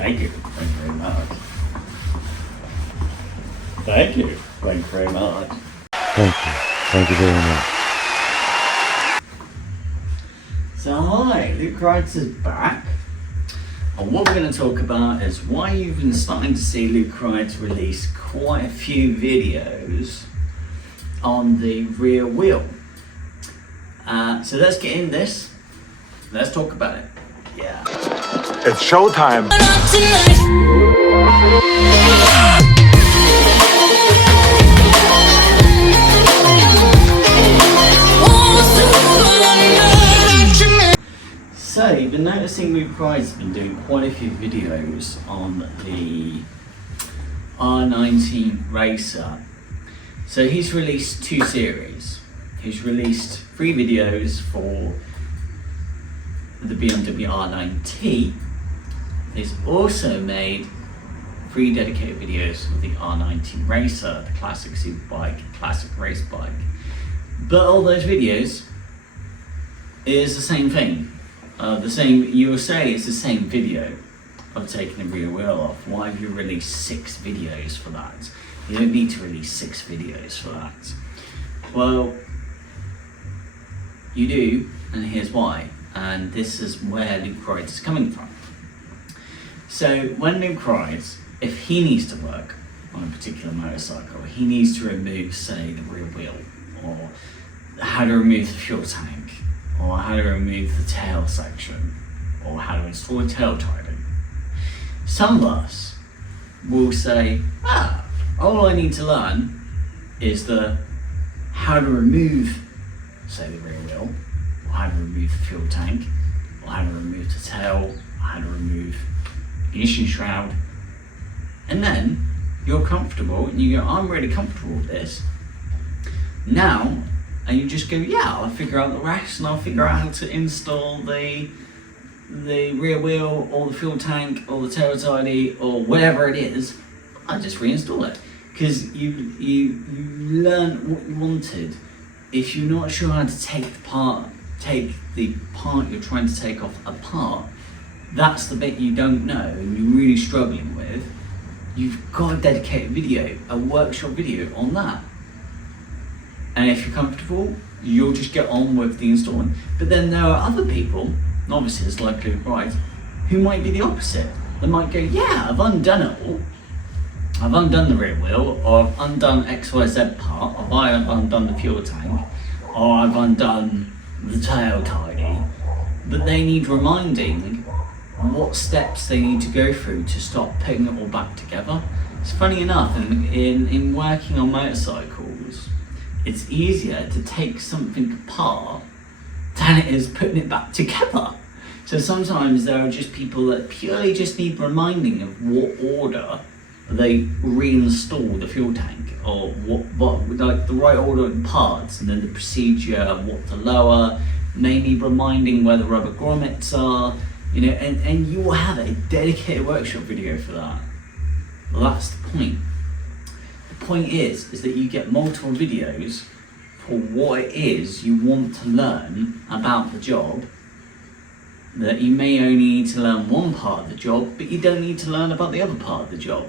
Thank you. Thank you very much. Thank you. Thank you very much. Thank you. Thank you very much. So hi, Luke Wrights is back. And what we're going to talk about is why you've been starting to see Luke Wrights release quite a few videos on the rear wheel. So let's get in this. Let's talk about it. Yeah. It's showtime. So you've been noticing Luke Wright's been doing quite a few videos on the R NineT Racer. So he's released 2 series. He's released 3 videos for the BMW R NineT. He's also made 3 dedicated videos for the R NineT Racer, the classic superbike, classic race bike. But all those videos is the same thing. You will say it's the same video of taking the rear wheel off. Why have you released 6 videos for that? You don't need to release 6 videos for that. Well, you do, and here's why. And this is where Luke Wright is coming from. So when Luke Wright, if he needs to work on a particular motorcycle, he needs to remove, say, the rear wheel, or how to remove the fuel tank, or how to remove the tail section, or how to install a tail tiding. Some of us will say, all I need to learn is how to remove, say, the rear wheel, or how to remove the fuel tank, or how to remove the tail, or how to remove the ignition shroud. And then you're comfortable, and you go, I'm really comfortable with this. Now, and you just go, yeah, I'll figure out the rest, and I'll figure out how to install the rear wheel, or the fuel tank, or the tail tidy, or whatever it is. I'll just reinstall it. Because you learn what you wanted. If you're not sure how to take the part you're trying to take off apart, that's the bit you don't know and you're really struggling with, you've got a dedicated video, a workshop video on that. And if you're comfortable, you'll just get on with the installing. But then there are other people, novices like Luke Wright, who might be the opposite. They might go, yeah, I've undone it all. I've undone the rear wheel, or I've undone XYZ part, or I've undone the fuel tank, or I've undone the tail tidy. But they need reminding what steps they need to go through to start putting it all back together. It's funny enough, in working on motorcycles, it's easier to take something apart than it is putting it back together. So sometimes there are just people that purely just need reminding of what order they reinstall the fuel tank, or what like the right order of the parts, and then the procedure, what to lower, maybe reminding where the rubber grommets are, and you will have a dedicated workshop video for that. Well, that's the point. The point is that you get multiple videos for what it is you want to learn about the job, that you may only need to learn one part of the job, but you don't need to learn about the other part of the job.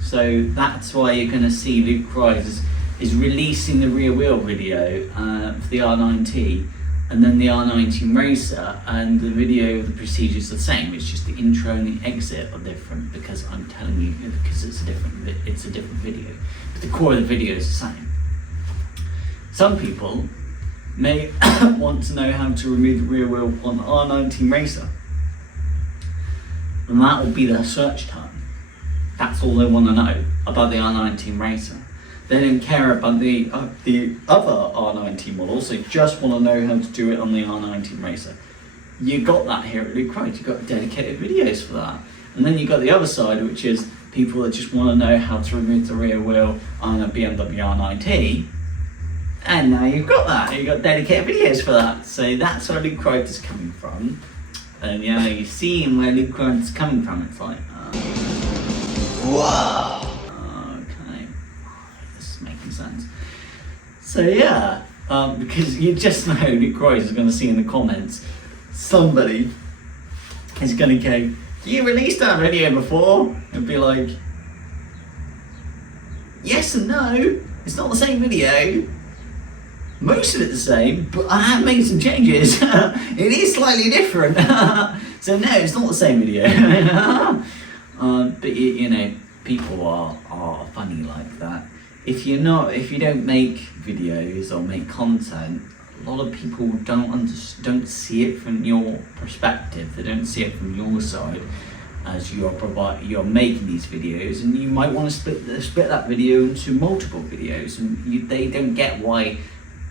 So that's why you're going to see Luke Wright is releasing the rear wheel video for the R NineT, and then the R NineT Racer, and the video of the procedure is the same. It's just the intro and the exit are different, because I'm telling you, because it's a different video. But the core of the video is the same. Some people may want to know how to remove the rear wheel on the R NineT Racer, and that will be their search term. That's all they want to know about the R NineT Racer. They don't care about the other R NineT models. They just want to know how to do it on the R NineT Racer. You got that here at Luke Wright. You've got dedicated videos for that. And then you got the other side, which is people that just want to know how to remove the rear wheel on a BMW R NineT. And now you've got that. You've got dedicated videos for that. So that's where Luke Wright is coming from. And you're seeing where Luke Wright is coming from. It's like, whoa. Okay, this is making sense. So yeah, because you just know Luke Wright is going to see in the comments, somebody is going to go, you released that video before? It'd be like, yes and no. It's not the same video. Most of it the same, but I have made some changes. It is slightly different. So no, it's not the same video. But you know, people are funny like that. If you don't make videos or make content, a lot of people don't see it from your perspective. They don't see it from your side as you're making these videos, and you might want to split that video into multiple videos, and they don't get why.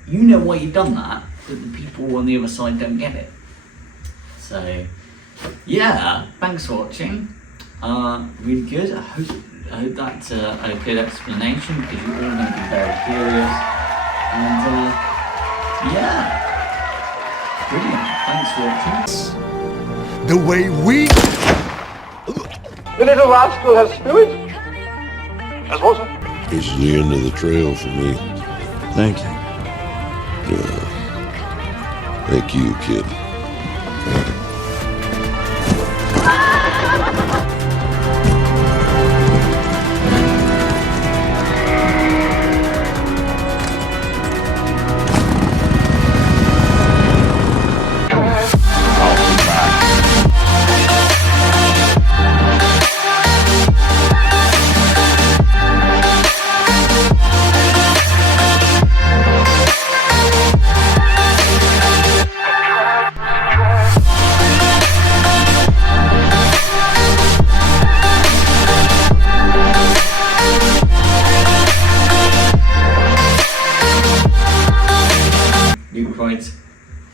You know why you've done that, but the people on the other side don't get it. So, yeah, thanks for watching. Really good. I hope that's a good explanation, because you're all going to be very curious. And yeah, brilliant. Thanks for watching. The way we... The little rascal has spirit. As what? This is the end of the trail for me. Thank you. Thank you, kid.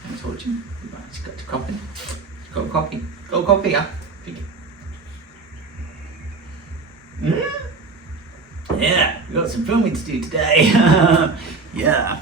Thanks for watching. It's got a copy. It's got a copy. Got a copy, yeah. Yeah, we've got some filming to do today. Yeah.